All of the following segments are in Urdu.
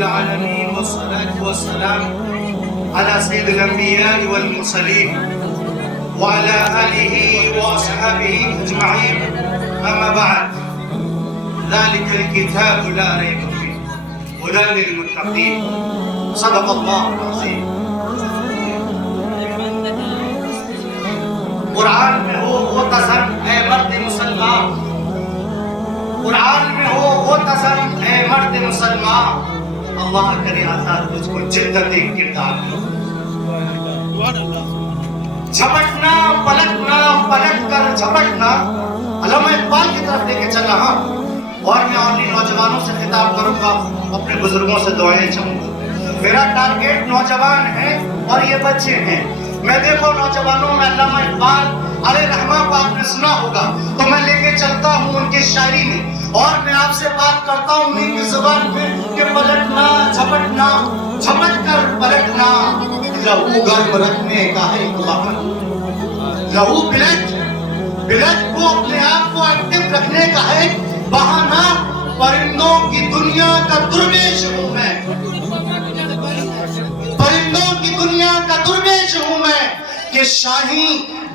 العالمين والصلاة والسلام على سيد الأنبياء والمرسلين وعلى آله وأصحابه أجمعين أما بعد ذلك الكتاب لا ريب فيه هدى للمتقين صدق الله العظيم. قرآن میں ہو وہ تسم اے مرد مسلمان، قرآن میں ہو وہ تسم اے مرد مسلمان، اللہ کرے آزاد تجھ کو جدت کردار دو. جھپٹنا پلٹنا پلٹ کر جھپٹنا علامہ اقبال کی طرف لے کے چل رہا ہوں، اور میں اپنی نوجوانوں سے خطاب کروں گا، اپنے بزرگوں سے دعائیں چاہوں گا. میرا ٹارگیٹ نوجوان ہے اور یہ بچے ہیں. میں دیکھو نوجوانوں میں علامہ اقبال علیہ رحمہ کو آپ نے سنا ہوگا، تو میں لے کے چلتا ہوں ان کی شاعری میں، اور میں آپ سے بات کرتا ہوں انہیں کی زبان میں کہ پلٹنا جھپٹنا جھپٹ کر پلٹنا، لہو گرم رکھنے کا ہے بہانہ. لہو بلٹ کو اپنے آپ کو ایکٹیو رکھنے کا ہے بہانہ. پرندوں کی دنیا کا درویش ہوں میں، پرندوں کی دنیا کا درویش ہوں میں، کہ شاہی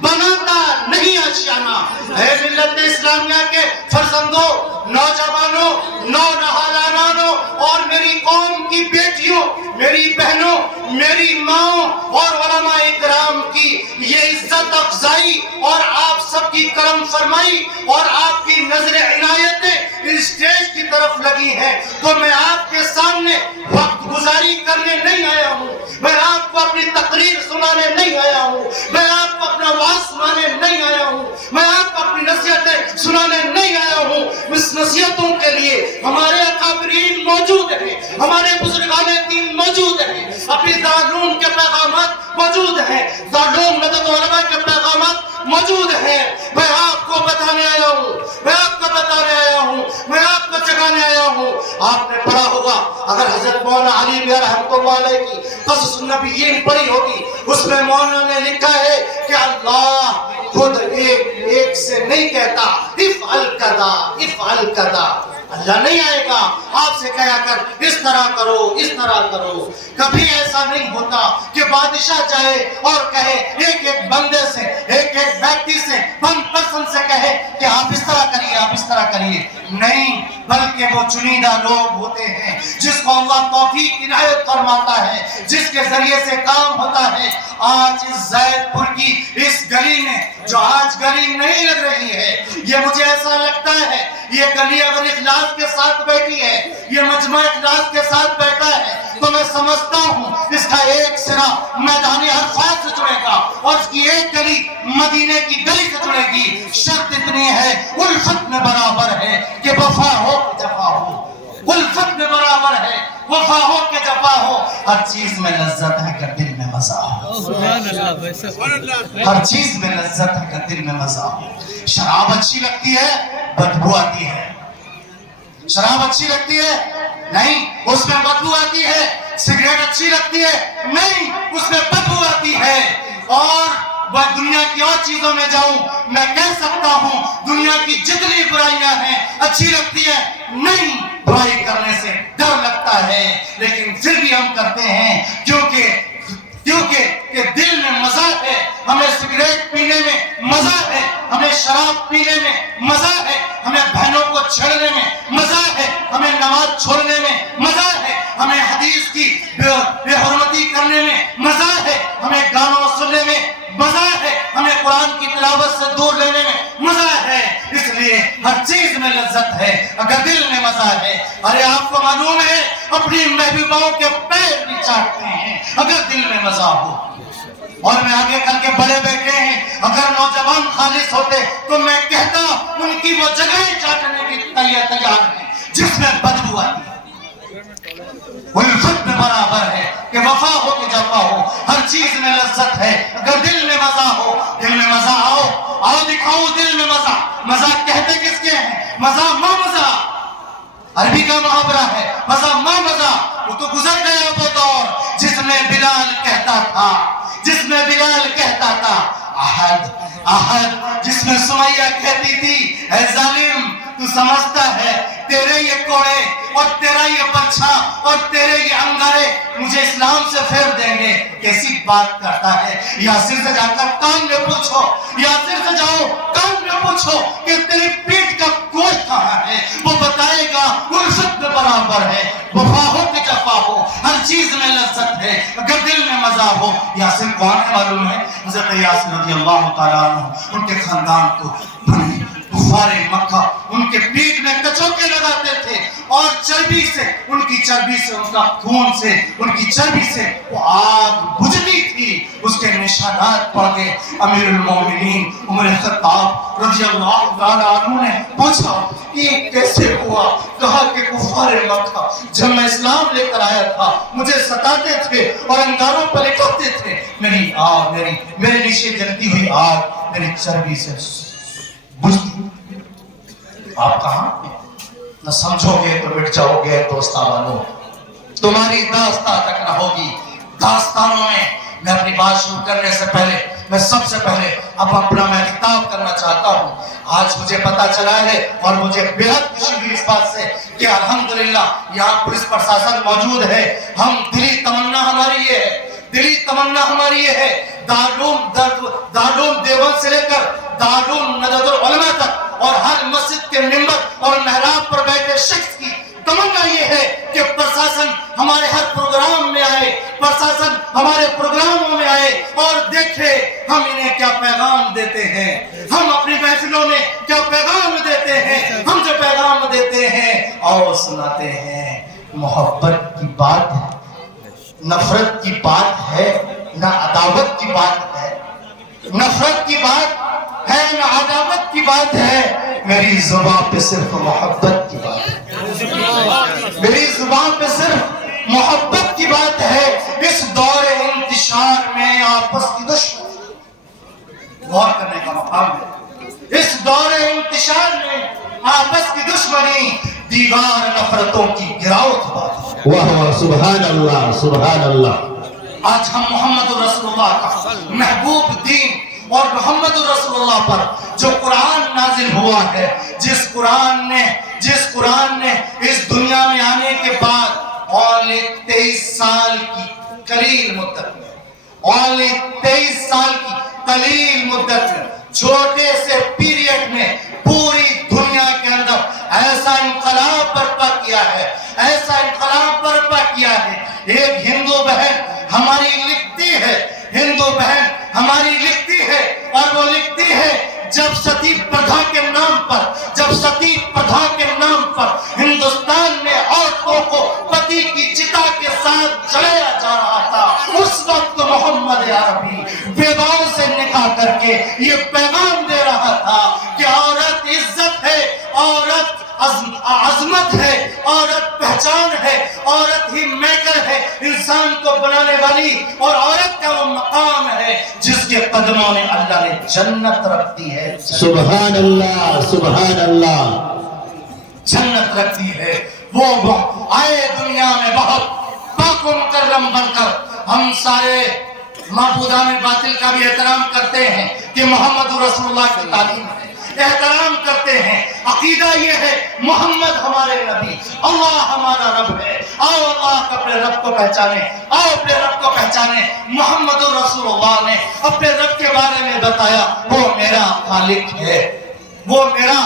بناتا نہیں آشیانہ. اے ملت اسلامیہ کے فرزندوں، نوجوانوں، نونہالانوں اور میری قوم کی بیٹیوں، میری بہنوں، میری ماں اور علماء اکرام کی یہ عزت افزائی اور آپ سب کی کرم فرمائی اور آپ کی نظر عنایتیں اسٹیج کی طرف لگی ہیں، تو میں آپ کے سامنے وقت گزاری کرنے نہیں آیا ہوں، میں آپ کو اپنی تقریر سنانے نہیں آیا ہوں، میں آپ کو اپنا واعظ سنانے نہیں آیا ہوں، میں آپ کو اپنی نصیحتیں سنانے نہیں آیا ہوں. اس نصیحتوں کے لیے ہمارے اکابرین موجود ہیں، ہمارے بزرگان دین موجود ہیں، اپنی دارالعلوم کے پیغامات موجود ہیں، دارالعلوم ندوۃ العلماء کے پیغامات موجود ہیں. میں آپ کو بتانے آیا ہوں، میں آپ کو بتانے آیا ہوں، میں آپ کو جگانے آیا ہوں. آپ نے پڑھا ہوگا، اگر حضرت مولانا علی میاں رحمۃ اللہ علیہ کی قصص النبیین پڑھی ہوگی، اس میں مولانا نے لکھا ہے کہ اللہ خود ایک سے نہیں کہتا افعل کذا افعل کذا. اللہ نہیں آئے گا آپ سے کہا کر اس طرح کرو اس طرح کرو. کبھی ایسا نہیں ہوتا کہ بادشاہ جائے اور کہے ایک ایک بندے سے، ایک ایک ویکتی سے، ون پرسن سے کہے کہ آپ اس طرح کریے آپ اس طرح کریے. نہیں، بلکہ وہ چنیدہ لوگ ہوتے ہیں جس کو اللہ توفیق عنایت فرماتا ہے، جس کے ذریعے سے کام ہوتا ہے. آج اس زید پور کی اس گلی میں جو آج گلی نہیں لگ رہی ہے، یہ مجھے ایسا لگتا ہے یہ گلی اگر اخلاص کے ساتھ بیٹھی ہے، یہ مجمع اخلاص کے ساتھ بیٹھا ہے، تو میں سمجھتا ہوں اس کا ایک سرا میدان عرفات سے جڑے گا اور اس کی ایک گلی مدینے کی گلی سے جڑے گی. شرط اتنی ہے، الفت میں برابر ہے کہ وفا ہو کہ جفا ہو. الفت میں برابر ہے، وفا ہو کہ جفا ہو. ہر چیز میں لذت ہے کہ دل میں مزہ ہو. ہر چیز میں لذت ہے کہ دل میں مزہ ہو. شراب اچھی لگتی ہے، بدبو آتی ہے. شراب اچھی لگتی ہے؟ نہیں، اس میں بدبو آتی ہے. سگریٹ اچھی لگتی ہے؟ نہیں، اس میں بدبو آتی ہے. اور وہ دنیا کی اور چیزوں میں جاؤں، میں کہہ سکتا ہوں دنیا کی جتنی برائیاں ہیں اچھی لگتی ہے؟ نہیں، برائی کرنے سے ڈر لگتا ہے، لیکن پھر بھی ہم کرتے ہیں کیونکہ دل میں مزہ ہے. ہمیں سگریٹ پینے میں مزہ ہے، ہمیں شراب پینے میں مزہ ہے، ہمیں بہنوں کو چھیڑنے میں مزہ ہے، ہمیں نماز چھوڑنے میں مزہ ہے، ہمیں حدیث کی بے حرمتی کرنے میں مزہ ہے، ہمیں گانوں سننے میں مزہ ہے، ہمیں قرآن کی تلاوت سے دور لینے میں مزہ ہے. اس لیے ہر چیز میں لذت ہے اگر دل میں مزہ ہے. ارے آپ کو معلوم ہے اپنی محبوباؤں کے پیر بھی چاٹتے ہیں اگر دل میں مزہ ہو. اور میں آگے کر کے بڑے بیٹھے ہیں، اگر نوجوان خالص ہوتے تو میں کہتا ان کی وہ جگہیں چاٹنے کی تیار ہیں جس میں بدبو آتی ہے. الفت میں برابر ہے کہ وفا ہو کہ جفا ہو. ہر چیز میں لذت ہے اگر دل میں مزہ ہو. دل میں مزہ آؤ دکھاؤ دل میں مزہ. مزہ کہتے کس کے ہیں؟ مزہ ما مزہ عربی کا محاورہ ہے. مزہ ما مزہ. وہ تو گزر گیا وہ دور جس میں بلال کہتا تھا احد احد، جس میں سمیہ کہتی تھی اے ظالم تو سمجھتا ہے تیرے یہ کوڑے اور تیرا یہ برچھا اور تیرے یہ انگارے مجھے اسلام سے پھیر دیں گے. کیسی بات کرتا ہے. یاسر سے جا کر کان میں پوچھو, یاسر سے جاؤ کان میں پوچھو کہ تیری پیٹ کا گوشت کہاں ہے, وہ بتائے گا الفت میں برابر ہے. وفا ہو کہ جفا ہو, ہر چیز میں لذت ہے اگر دل میں مزہ ہو. یاسر کون ہے معلوم ہے؟ حضرت یاسر رضی اللہ تعالیٰ عنہ. ان کے خاندان کو کفار مکہ ان کے پیٹ میں کچوکے لگاتے تھے اور چربی سے, ان کی چربی سے, ان کا خون سے, ان کی چربی سے وہ آگ بجھتی تھی. اس کے نشانات پڑ گئے. امیر المومنین عمر خطاب رضی اللہ تعالیٰ عنہ نے پوچھا یہ کیسے ہوا؟ کہا کہ کفار مکہ جب میں اسلام لے کر آیا تھا مجھے ستاتے تھے اور انگاروں پر لٹاتے تھے. میری آگ, میرے نیچے جلتی ہوئی آگ میری چربی سے بجھتی. آپ کہاں نہ سمجھو گے تو مٹ جاؤ گے دوستانو, تمہاری داستان تک نہ ہوگی. داستانوں میں اپنی بات شروع کرنے سے پہلے میں سب سے پہلے اب اپنا میں خطاب کرنا چاہتا ہوں. آج مجھے پتا چلا ہے اور مجھے بہت خوشی ہوئی اس بات سے کہ الحمدللہ یہاں پولیس پرشاسن موجود ہے. ہم دلی تمنا ہماری یہ ہے, دلی تمنا ہماری یہ ہے, دارالعلوم دیوبند سے لے کر دارالعلوم ندوۃ العلماء تک اور ہر مسجد کے ممبر اور محراب پر بیٹھے شخص کی تمنا یہ ہے کہ پرشاسن ہمارے ہر پروگرام میں آئے, پرشاسن ہمارے پروگراموں میں آئے اور دیکھے ہم انہیں کیا پیغام دیتے ہیں, ہم اپنی محفلوں میں کیا پیغام دیتے ہیں. ہم جو پیغام دیتے ہیں اور سناتے ہیں محبت کی بات ہے, نفرت کی بات ہے, نہ عداوت کی بات ہے. نفرت کی بات ہے نہ عداوت کی بات ہے. میری زبان پہ صرف محبت کی بات ہے, میری زبان پہ صرف محبت کی بات ہے. اس دور انتشار میں آپس کی دشمنی غور کرنے کا مقام ہے. اس دور انتشار میں آپس کی دشمنی دیوار نفرتوں کی گراوٹ بات ہے. واہ واہ, سبحان اللہ سبحان اللہ. آج ہم محمد رسول اللہ کا محبوب دین اور محمد رسول اللہ پر جو قرآن نازل ہوا ہے, جس قرآن نے اس دنیا میں آنے کے بعد اونلی 23 سال کی قلیل مدت میں, اونلی 23 سال کی قلیل مدت میں, چھوٹے سے پیریڈ میں پوری دنیا کے اندر ایسا انقلاب برپا کیا ہے, ایسا انقلاب برپا کیا ہے. ایک ہندو بہن ہماری لکھتی ہے, ہندو بہن ہماری لکھتی ہے اور وہ لکھتی ہے جب ستی پردھا کے نام پر, جب ستی پردھا کے نام پر ہندوستان میں عورتوں کو پتی کی چتا کے ساتھ جلایا جا رہا تھا, اس وقت محمد عربی بیواؤں سے نکاح کر کے یہ پیغام دے رہا تھا کہ عورت عزت ہے, عورت عظمت ہے, عورت پہچان ہے, عورت ہی میکر ہے, انسان کو بنانے والی, اور عورت کا وہ مقام ہے جس کے قدموں میں اللہ نے جنت رکھ دی ہے. سبحان اللہ سبحان اللہ. جنت رکھ دی ہے. وہ آئے دنیا میں بہت پاک و مکرم بن کر. ہم سارے معبودان باطل کا بھی احترام کرتے ہیں کہ محمد رسول اللہ کی تعلیم ہے, احترام کرتے ہیں. عقیدہ یہ ہے محمد ہمارے نبی, اللہ ہمارا رب ہے. آؤ اللہ اپنے رب کو پہچانے, آؤ اپنے رب کو پہچانے. محمد رسول اللہ نے اپنے رب کے بارے میں بتایا وہ میرا خالق ہے, وہ میرا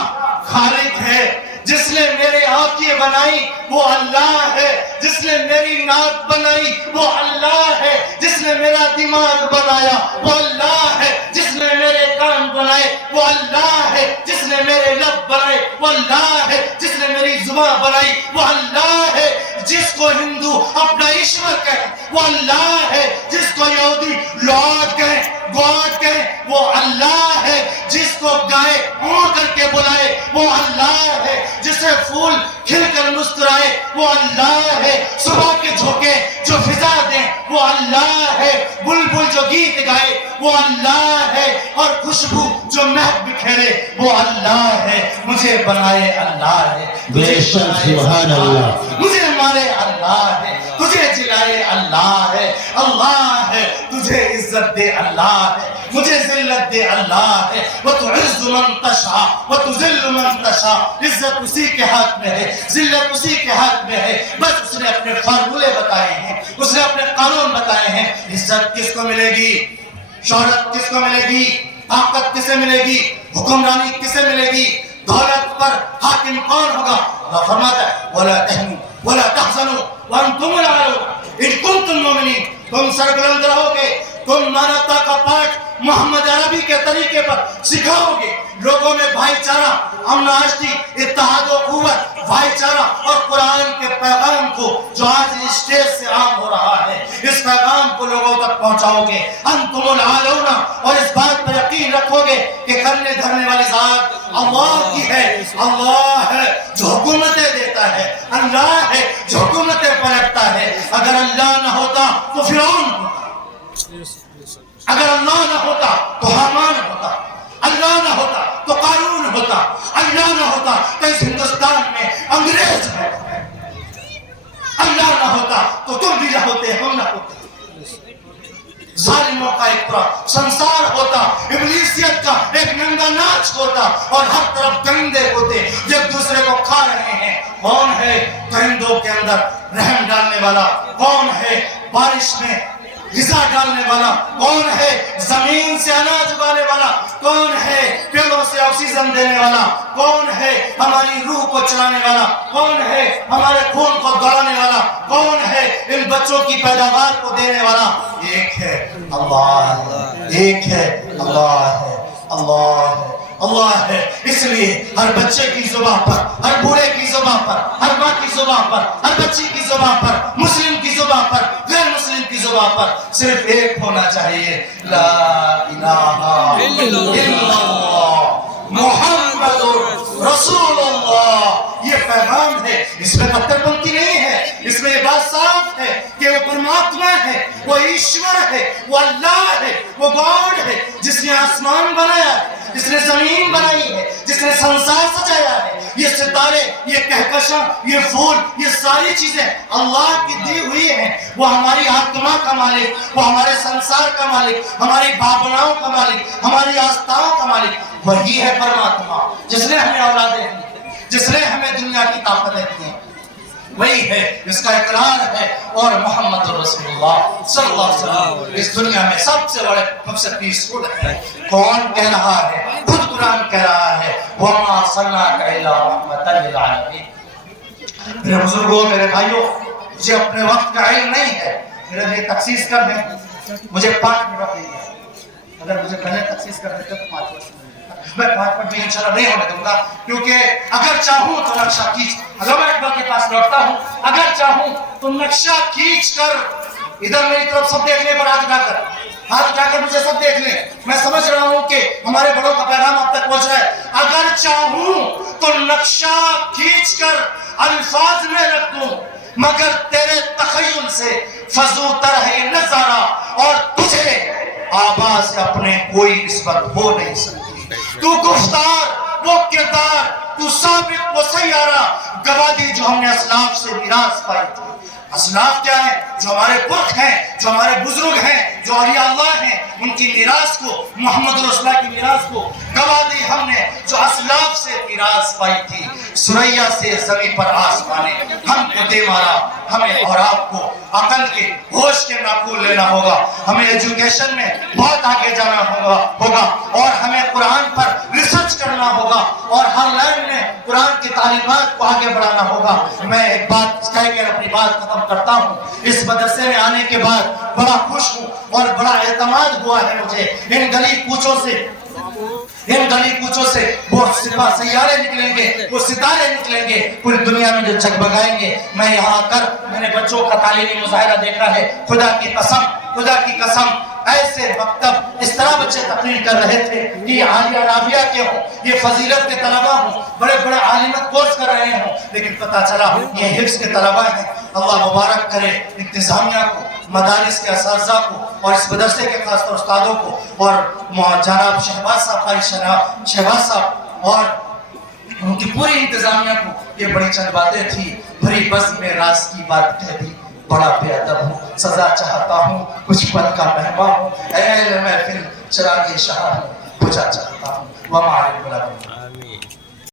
خالق ہے. جس نے میرے آنکھیں بنائی وہ اللہ ہے, جس نے میری ناک بنائی وہ اللہ ہے, جس نے میرا دماغ بنایا وہ اللہ ہے, جس نے میرے کان بنائے وہ اللہ ہے, جس نے میرے لب بنائے وہ اللہ ہے, جس نے میری زبان بنائی وہ اللہ ہے, جس کو ہندو اپنا ایشور کہے وہ اللہ ہے, جس کو یہودی لارڈ کہے, گاڈ کہے وہ اللہ ہے, جس کو گائے اڑ کر کے بلائے وہ اللہ ہے, جسے پھول کھل کر مسکرائے وہ اللہ ہے, صبح کے جھونکے جو فضا دیں وہ اللہ ہے, بلبل جو گیت گائے وہ اللہ ہے, اور خوشبو جو مہک بکھیرے وہ اللہ ہے. مجھے بنائے اللہ ہے, بے شک سبحان اللہ. مجھے مارے اللہ ہے. تجھے جلائے اللہ ہے، اللہ ہے، تجھے عزت دے اللہ ہے، مجھے ذلت دے اللہ ہے۔ وَتُعِزُّ مَن تَشَاءُ وَتُذِلُّ مَن تَشَاءُ، عزت اسی کے ہاتھ میں ہے، ذلت اسی کے ہاتھ میں ہے۔ بس اس نے اپنے فارمولے بتائے ہیں، اس نے اپنے قانون بتائے ہیں۔ عزت کس کو ملے گی، شہرت کس کو ملے گی، طاقت کسے ملے گی، حکمرانی کسے ملے گی، دولت پر حاکم کون ہوگا؟ اللہ فرماتا ہے وَلَا تَهِنُوا وَلَا تَحْزَنُوا وَأَنْتُمُ الْأَعْلَوْنَ إِن كُنتُم مُّؤْمِنِينَ، تم سربلند رہو گے، تم مانوتا کا پاٹ محمد عربی کے طریقے پر سکھاؤ گے، لوگوں میں بھائی چارہ، امن آشتی، اتحاد و قوت، بھائی چارہ اور قرآن کے پیغام کو جو آج اسٹیج سے عام ہو رہا ہے، اس پیغام کو لوگوں تک پہنچاؤ گے۔ انتم العالون، اور اس بات پر یقین رکھو گے کہ کرنے دھرنے والی ذات اللہ کی ہے، اللہ ہے جو حکومتیں دیتا ہے، اللہ ہے جو حکومتیں پلٹتا ہے۔ اگر اللہ نہ ہوتا تو فرعون ہوتا، اگر اللہ نہ ہوتا تو حامان ہوتا، اللہ نہ ہوتا تو قارون ہوتا، اللہ نہ ہوتا تو اس ہندوستان میں انگریز ہوتا، اللہ نہ ہوتا تو تم بھی نہ ہوتے، ہم نہ ہوتے، ظالموں کا ایک پورا سنسار ہوتا، ابلیسیت کا ایک ننگا ناچ ہوتا، اور ہر طرف گندے ہوتے جو ایک دوسرے کو کھا رہے ہیں۔ کون ہے درندوں کے اندر رحم ڈالنے والا؟ کون ہے بارش میں غذا ڈالنے والا؟ کون ہے زمین سے اناج اگانے والا؟ کون ہے پیڑوں سے آکسیجن دینے والا؟ کون ہے ہماری روح کو چلانے والا؟ کون ہے ہمارے خون کو دوڑانے والا؟ کون ہے ان بچوں کی پیداوار کو دینے والا؟ ایک ہے اللہ، ایک ہے اللہ ہے، اللہ ہے، اللہ ہے۔ اس لیے ہر بچے کی زبان پر، ہر بوڑھے کی زبان پر، ہر ماں کی زبان پر، ہر بچی کی زبان پر، مسلم کی زبان پر، غیر مسلم کی زبان پر صرف ایک ہونا چاہیے، لا الہ الا اللہ محمد رسول اللہ۔ یہ پیغام ہے، اس میں کتر بنتی نہیں ہے، اس میں یہ بات صاف ہے کہ وہ پرماتما ہے، وہ ایشور ہے، وہ اللہ ہے، وہ گاڈ ہے جس نے آسمان بنایا ہے، جس نے زمین بنائی ہے، جس نے سنسار سجایا ہے۔ یہ ستارے، یہ کہکشاں، یہ پھول، یہ ساری چیزیں اللہ کی دی ہوئی ہیں۔ وہ ہماری آتما کا مالک، وہ ہمارے سنسار کا مالک، ہماری بھاوناؤں کا مالک، ہماری آستھاؤں کا مالک وہی ہے پرماتما، جس نے ہمیں اولادیں دی، جس نے ہمیں دنیا کی طاقتیں دی ہیں، وہی ہے، اس کا اقرار ہے۔ اور محمد رسول اللہ صلی اللہ علیہ وسلم اس دنیا میں سب سے بڑے، سب سے پیسفل ہے۔ کون کہہ رہا ہے؟ خود قرآن کہہ رہا ہے وَمَا أَرْسَلْنَاكَ إِلَّا رَحْمَةً لِلْعَالَمِينَ۔ میرے بزرگوں، میرے بھائیوں، مجھے اپنے وقت کا علم نہیں ہے، میرے لیے تخصیص کر دیں، مجھے 5 منٹ دیجیے، اگر مجھے پہلے تخصیص کر دیتے تو 5 منٹ میں 5 منٹ بھی انشاءاللہ نہیں ہونے دوں گا، کیونکہ اگر چاہوں تو نقشہ کھینچ، علامہ اقبال کے پاس لوٹتا ہوں، اگر چاہوں تو نقشہ کھینچ کر، ادھر میری طرف سب دیکھنے پر ہاتھ اٹھا کر مجھے سب دیکھ لیں، میں سمجھ رہا ہوں کہ ہمارے بڑوں کا پیغام اب تک پہنچ رہا ہے۔ اگر چاہوں تو نقشہ کھینچ کر الفاظ میں رکھ دوں، مگر تیرے تخیل سے فضو تر ہے نظارہ، اور تجھے آواز سے اپنے کوئی نسبت ہو نہیں سکتی۔ تو گفتار، وہ کردار، تو سابق، وہ سیارہ، گوادی جو ہم نے اسلاف سے میراث پائی تھی۔ اسلاف کیا ہے؟ جو ہمارے پرخ ہیں، جو ہمارے بزرگ ہیں، جو اولیاء اللہ ہیں، ان کی میراث کو، محمد رسول اللہ کی میراث کو گوادی ہم نے جو اسلاف سے میراث پائی تھی۔ سریا سے زمین پر آسمانے ہم کو دے مارا، ہمیں اور آپ کو عقل کے، ہوش کے ناقول لینا ہوگا، ہمیں ایجوکیشن میں بہت آگے جانا ہوگا، اور ہمیں قرآن پر ریسرچ کرنا ہوگا، اور ہر لائن میں قرآن کی تعلیمات کو آگے بڑھانا ہوگا۔ میں ایک بات کہہ کر اپنی بات ختم کرتا ہوں، اس مدرسے میں آنے کے بعد بڑا خوش ہوں اور بڑا اعتماد ہوا ہے مجھے۔ ان گلی کوچوں سے وہ سیارے نکلیں گے، وہ ستارے نکلیں گے، پوری دنیا میں جو جگبگائیں گے۔ میں یہاں آ کر میں نے بچوں کا تعلیمی مظاہرہ دیکھا ہے، خدا کی قسم ایسے مکتب، اس طرح بچے تقریر کر رہے تھے کہ یہ عالیہ رابعہ کے ہوں، یہ فضیلت کے طلبہ ہوں، بڑے بڑے عالمت کورس کر رہے ہوں، لیکن پتہ چلا یہ حفظ کے طلبہ ہیں۔ اللہ مبارک کرے انتظامیہ کو، مدارس کے اساتذہ کو، اور اس مدرسے کے خاص طور استادوں کو، اور جناب شہباز صاحب، قاری شہباز صاحب اور ان کی پوری انتظامیہ کو۔ یہ بڑی چند باتیں تھی، بھری بزم میں راز کی بات کہہ دی، بڑا بے ادب ہوں، سزا چاہتا ہوں، کچھ پل کا مہمان ہوں، اہل محفل چراغ شہر ہوں، بجھا چاہتا ہوں، وما علیہ السلام.